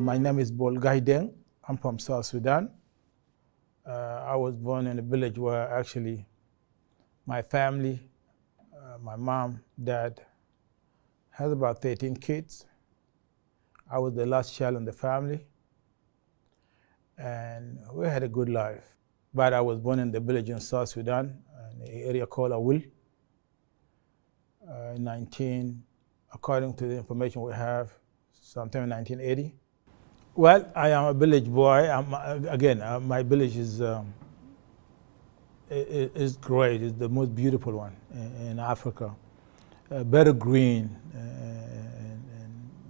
My name is Bol Gai Deng. I'm from South Sudan. I was born in a village where actually my family, my mom, dad, has about 13 kids. I was the last child in the family, and we had a good life. But I was born in the village in South Sudan, in the area called Awil, according to the information we have, sometime in 1980. Well, I am a village boy. My village is great. It's the most beautiful one in Africa. Very green, and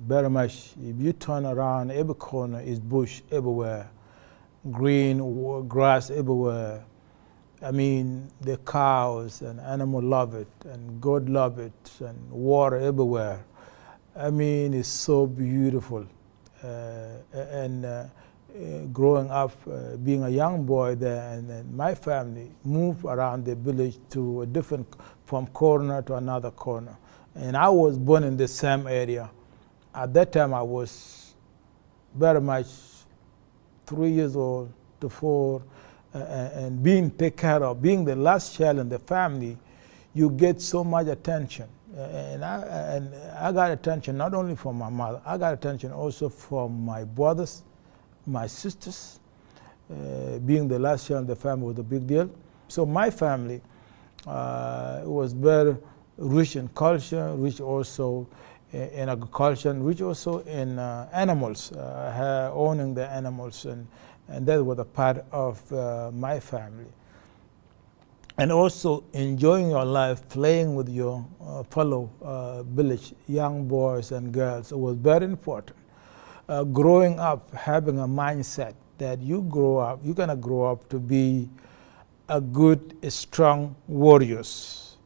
very much. If you turn around, every corner is bush everywhere, green grass everywhere. I mean, the cows and animals love it, and God love it, and water everywhere. I mean, it's so beautiful. Growing up, being a young boy there, and then my family moved around the village to from corner to another corner. And I was born in the same area. At that time, I was very much 3 years old to 4, and being taken care of, being the last child in the family, you get so much attention. And I got attention not only from my mother, I got attention also from my brothers, my sisters. Being the last child in the family was a big deal. So my family was very rich in culture, rich also in agriculture, rich also in animals, owning the animals, and that was a part of my family. And also enjoying your life, playing with your fellow village young boys and girls was very important. Growing up, having a mindset that you're gonna grow up to be a good, strong warriors,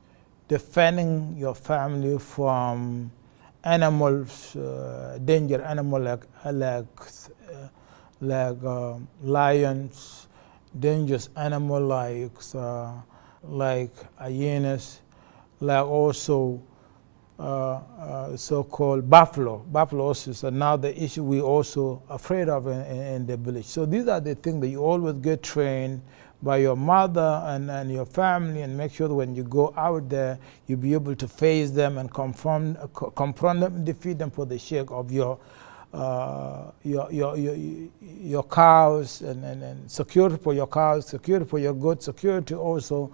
defending your family from animals, danger animals like lions, dangerous animals like hyenas, like also so-called buffalo. Buffalo also is another issue we also afraid of in the village. So these are the things that you always get trained by your mother and your family, and make sure that when you go out there, you'll be able to face them and confront them, defeat them for the sake of your cows, and security for your cows, security for your goods, security also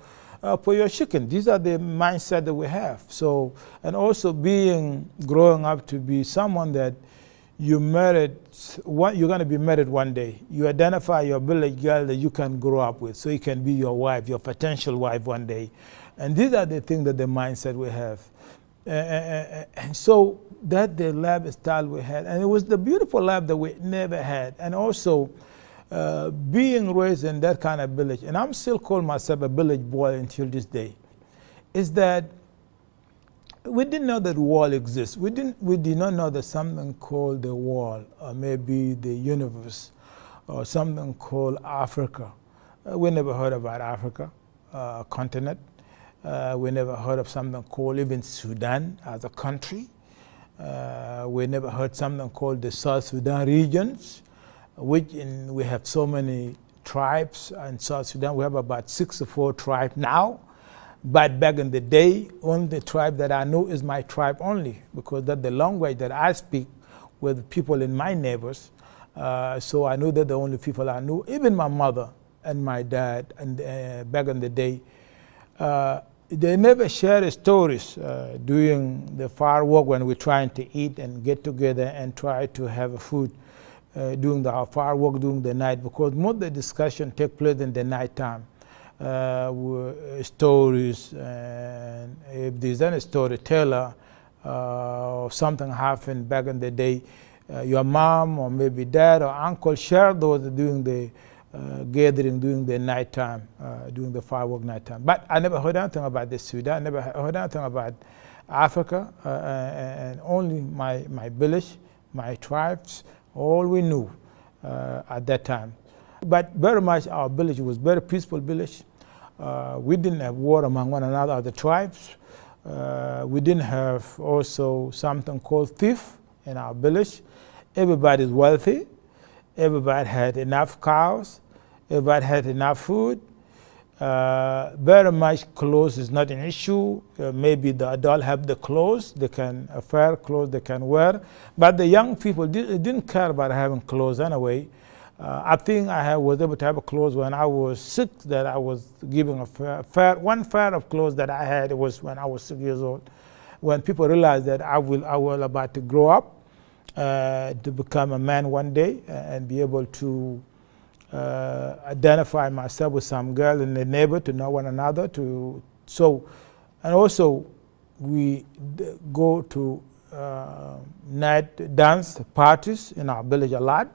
for your chicken. These are the mindset that we have. So, and also growing up to be someone that you're going to be married one day. You identify your village girl that you can grow up with, so you can be your wife, your potential wife one day. And these are the things that the mindset we have. And so that the lifestyle we had, and it was the beautiful life that we never had. And also being raised in that kind of village, and I'm still call myself a village boy until this day, is that we didn't know that war exists. We did not know that something called the world, or maybe the universe, or something called Africa. We never heard about Africa, a continent. We never heard of something called even Sudan as a country. We never heard something called the South Sudan regions, we have so many tribes in South Sudan. We have about 64 tribes now. But back in the day, only the tribe that I know is my tribe only, because that's the language that I speak with people in my neighbors. So I know that the only people I knew, even my mother and my dad, and back in the day, they never shared stories during the firework when we're trying to eat and get together and try to have food during the firework during the night, because most of the discussion take place in the night time. Stories, and if there's any storyteller or something happened back in the day, your mom or maybe dad or uncle shared those during the gathering during the night time, during the firework night time. But I never heard anything about the Sudan, I never heard anything about Africa, and only my village, my tribes, all we knew at that time. But very much our village was very peaceful village. We didn't have war among one another as the tribes. We didn't have also something called thief in our village. everybody's wealthy, everybody had enough cows, everybody had enough food. Very much clothes is not an issue. Maybe the adult have the clothes, they can fair clothes they can wear, but the young people didn't care about having clothes anyway. I think I was able to have clothes when I was 6, that I was given one pair of clothes that I had. It was when I was 6 years old. When people realized that I will about to grow up to become a man one day and be able to identify myself with some girl in the neighborhood, to know one another, and also we go to night dance parties in our village a lot,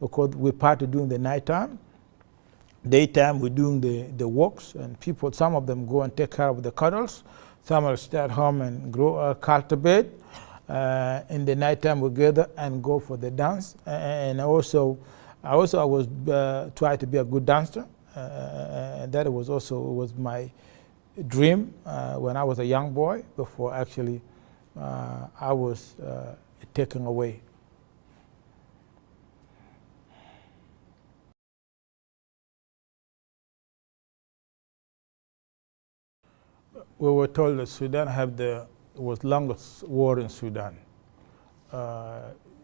because we party during the nighttime. Daytime we're doing the works, and some of them go and take care of the cuddles. Some will stay at home and cultivate. In the nighttime we gather and go for the dance. And also I was try to be a good dancer, and that was my dream when I was a young boy, before actually I was taken away. We were told that Sudan was longest war in Sudan.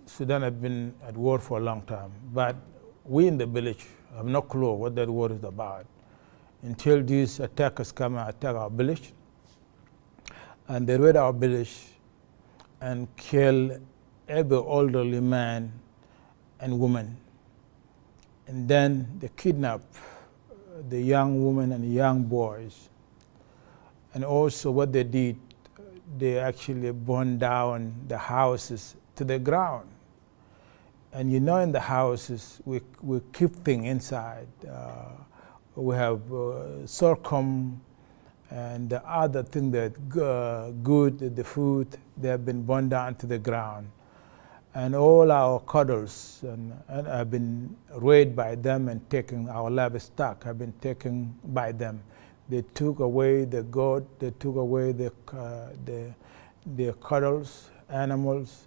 Sudan had been at war for a long time, but we in the village have no clue what that war is about until these attackers come and attack our village, and they raid our village and kill every elderly man and woman, and then they kidnap the young women and young boys. And also what they did, they actually burned down the houses to the ground. And you know, in the houses, we keep things inside. We have sorghum and the other thing that good, the food, they have been burned down to the ground. And all our cuddles and have been raided by them, and taken, our livestock have been taken by them. They took away the goat, they took away the cuddles, animals,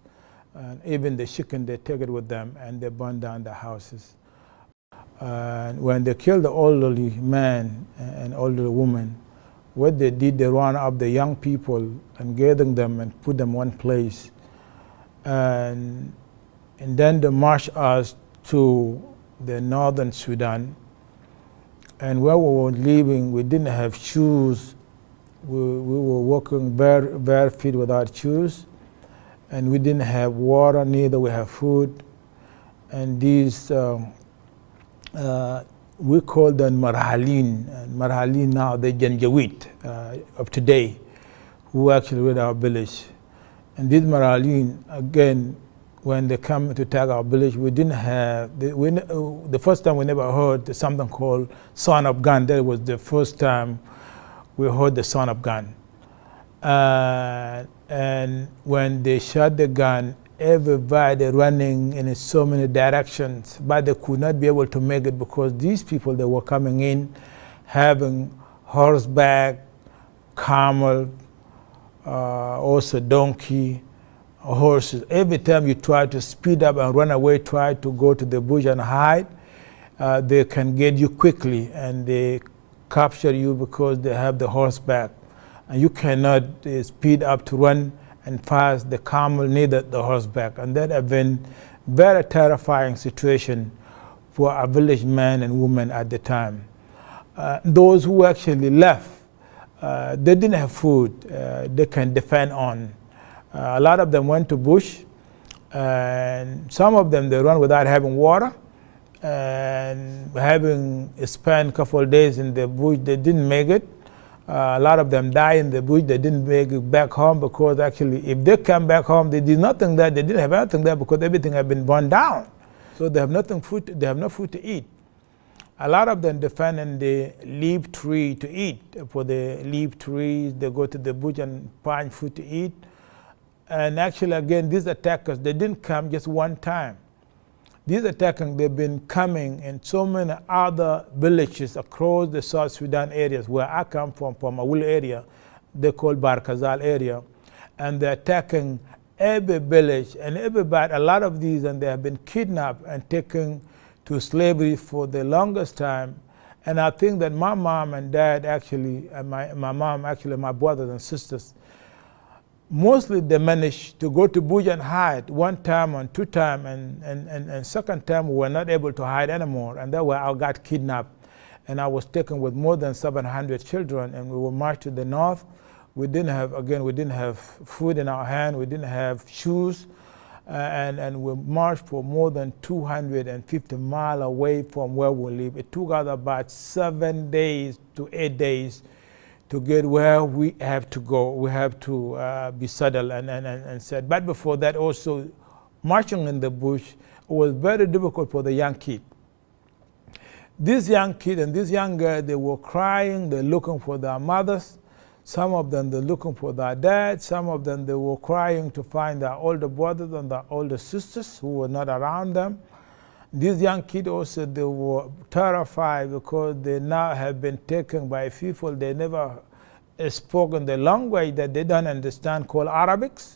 and even the chicken, they take it with them, and they burn down the houses. And when they killed the elderly man and elderly woman, what they did, they ran up the young people and gathered them and put them in one place. And then they marched us to the Northern Sudan. And where we were living, we didn't have shoes. We were walking bare feet without shoes. And we didn't have water, neither we have food. And these, we call them Marhalin. And Marhalin now, the Janjaweed of today, who actually raid our village. And these Marhalin, again, when they come to attack our village, we didn't have, the first time we never heard something called sound of gun. That was the first time we heard the sound of gun. And when they shot the gun, everybody running in so many directions, but they could not be able to make it, because these people that were coming in having horseback, camel, also donkey, horses. Every time you try to speed up and run away, try to go to the bush and hide, they can get you quickly, and they capture you because they have the horseback. And you cannot speed up to run and pass the camel, neither the horseback. And that has been very terrifying situation for our village men and women at the time. Those who actually left, they didn't have food they can depend on. A lot of them went to bush, and some of them they run without having water, and having spent a couple of days in the bush, they didn't make it. A lot of them died in the bush. They didn't make it back home, because actually if they come back home, they did nothing there. They didn't have anything there because everything had been burned down. So they have nothing food. They have no food to eat. A lot of them depend on the leaf tree to eat. For the leaf trees, they go to the bush and find food to eat. And actually, again, these attackers, they didn't come just one time. These attackers, they've been coming in so many other villages across the South Sudan areas. Where I come from a wool area, they call Barkazal area. And they're attacking every village and everybody, a lot of these, and they have been kidnapped and taken to slavery for the longest time. And I think that my mom and dad actually, and my mom actually, my brothers and sisters, mostly they managed to go to bush and hide one time and two times, and second time we were not able to hide anymore. And that's where I got kidnapped. And I was taken with more than 700 children, and we were marched to the north. We didn't have food in our hand, we didn't have shoes, and we marched for more than 250 miles away from where we live. It took us about 7 days to 8 days to get where we have to go. We have to be settled and set. But before that also, marching in the bush was very difficult for the young kid. This young kid and this young girl, they were crying, they're looking for their mothers. Some of them, they're looking for their dad. Some of them, they were crying to find their older brothers and their older sisters who were not around them. These young kids also, they were terrified because they now have been taken by people they never spoken the language that they don't understand, called Arabics.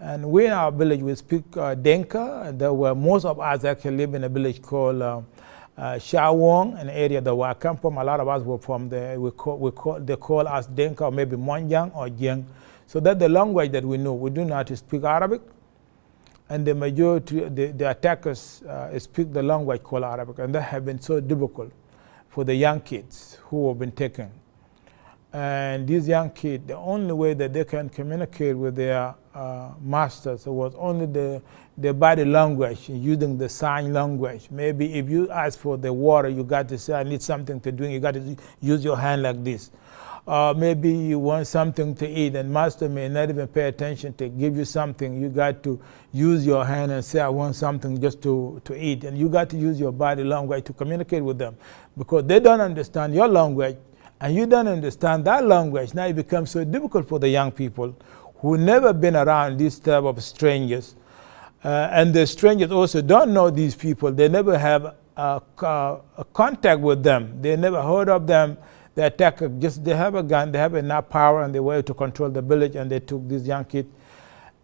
And we in our village, we speak Denka. And there were most of us actually live in a village called Shawong, an area that where I come from. A lot of us were from there. They call us Denka or maybe Monjang or Jeng. So that's the language that we know. We do not speak Arabic. And the majority, the attackers speak the language called Arabic. And that have been so difficult for the young kids who have been taken. And these young kids, the only way that they can communicate with their masters was only the body language, using the sign language. Maybe if you ask for the water, you got to say, I need something to drink, you got to use your hand like this. Maybe you want something to eat, and master may not even pay attention to give you something. You got to use your hand and say, I want something just to eat. And you got to use your body language to communicate with them, because they don't understand your language, and you don't understand that language. Now it becomes so difficult for the young people who never been around this type of strangers. And the strangers also don't know these people. They never have a contact with them. They never heard of them. The attacker, they have a gun, they have enough power, and they were able to control the village, and they took this young kid.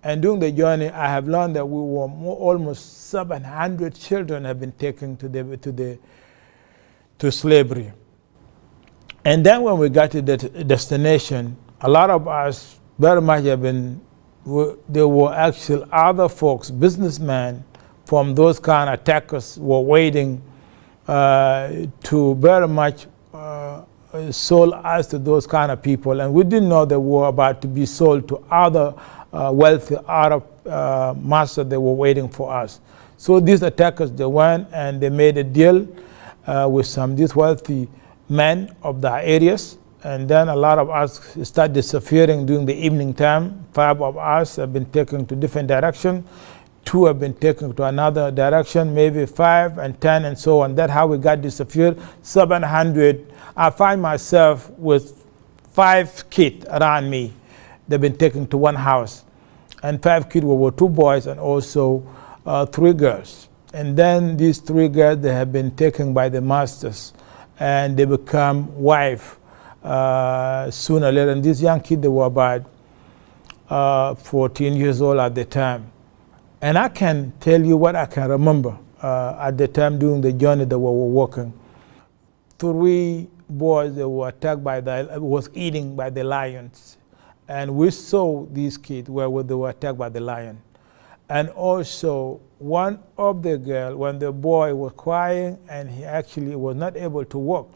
And during the journey, I have learned that we were almost 700 children have been taken to slavery. And then when we got to the destination, a lot of us very much have been, there were actually other folks, businessmen from those kind of attackers were waiting to very much sold us to those kind of people. And we didn't know they were about to be sold to other wealthy Arab masters that were waiting for us. So these attackers, they went and they made a deal with these wealthy men of the areas. And then a lot of us started disappearing during the evening time. 5 of us have been taken to different directions. 2 have been taken to another direction, maybe 5 and 10 and so on. That's how we got disappeared. 700. I find myself with 5 kids around me. They've been taken to one house. And 5 kids were 2 boys and also 3 girls. And then these 3 girls, they have been taken by the masters, and they become wife sooner or later. And these young kids, they were about 14 years old at the time. And I can tell you what I can remember at the time during the journey that we were walking. 3 boys that were attacked was eaten by the lions. And we saw these kids where they were attacked by the lion. And also, one of the girls, when the boy was crying and he actually was not able to walk,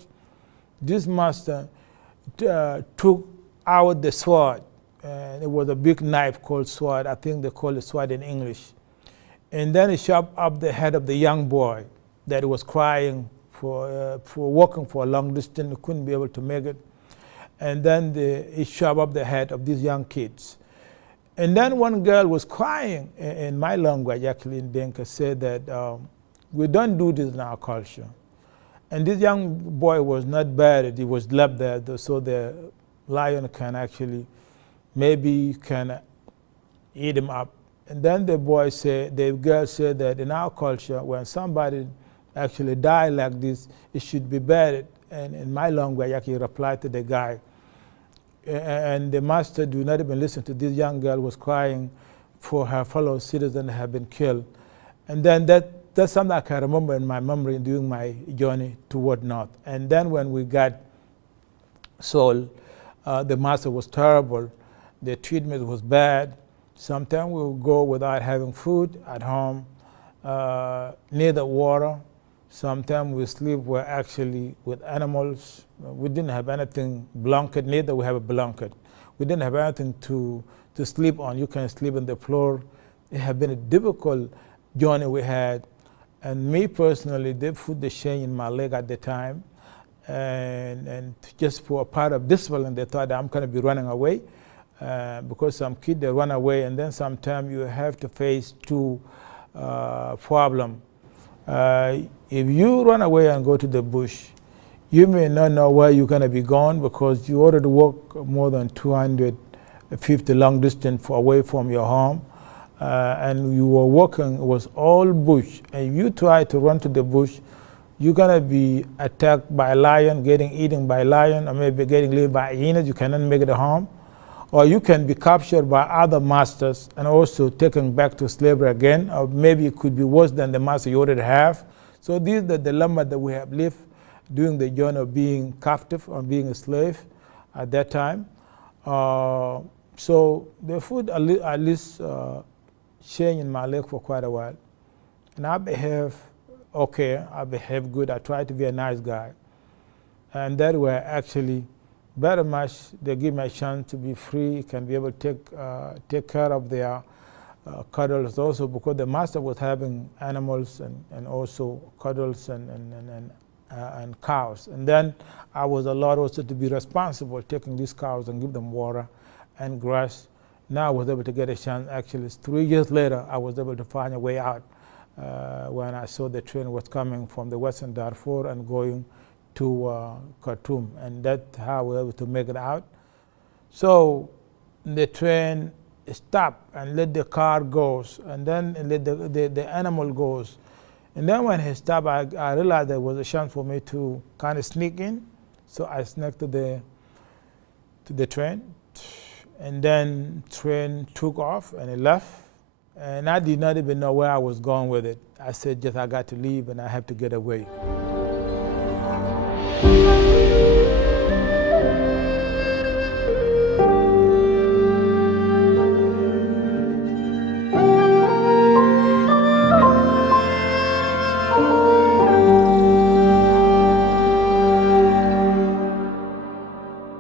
this master took out the sword. It was a big knife called sword. I think they call it sword in English. And then he chopped up the head of the young boy that was crying for walking for a long distance. He couldn't be able to make it. And then he chopped up the head of these young kids. And then one girl was crying in my language, actually in Dinka, said that we don't do this in our culture. And this young boy was not buried, he was left there, so the lion can actually, maybe can eat him up. And then the girl said that in our culture, when somebody actually died like this, it should be buried. And in my language, I actually replied to the guy. And the master do not even listen to this young girl was crying for her fellow citizens have been killed. And then that's something I can remember in my memory during my journey toward North. And then when we got sold, the master was terrible. The treatment was bad. Sometimes we would go without having food at home, near the water. Sometimes we sleep were actually with animals. We didn't have anything, blanket, neither we have a blanket. We didn't have anything to sleep on. You can sleep on the floor. It had been a difficult journey we had. And me personally, they put the chain in my leg at the time. And just for a part of discipline, they thought that I'm going to be running away. Because some kids, they run away, and then sometimes you have to face two problems. If you run away and go to the bush, you may not know where you're going to be gone because you already walk more than 250 long distance away from your home. And you were walking, it was all bush. And you try to run to the bush, you're going to be attacked by a lion, getting eaten by a lion, or maybe getting eaten by hyenas. You cannot make it home. Or you can be captured by other masters and also taken back to slavery again, or maybe it could be worse than the master you already have. So these are the dilemmas that we have lived during the journey of being captive or being a slave at that time. So the food at least changed in my leg for quite a while. And I behave okay, I behave good, I try to be a nice guy. And that way actually very much, they give me a chance to be free, can be able to take care of their cattle also, because the master was having animals and also cattle and cows. And then I was allowed also to be responsible, taking these cows and give them water and grass. Now I was able to get a chance, actually 3 years later, I was able to find a way out when I saw the train was coming from the Western Darfur and going to Khartoum, and that's how we were able to make it out. So the train stopped and let the car goes, and then let the animal goes. And then when he stopped, I realized there was a chance for me to kind of sneak in. So I snuck to the train, and then train took off and it left. And I did not even know where I was going with it. I said, just I got to leave and I have to get away.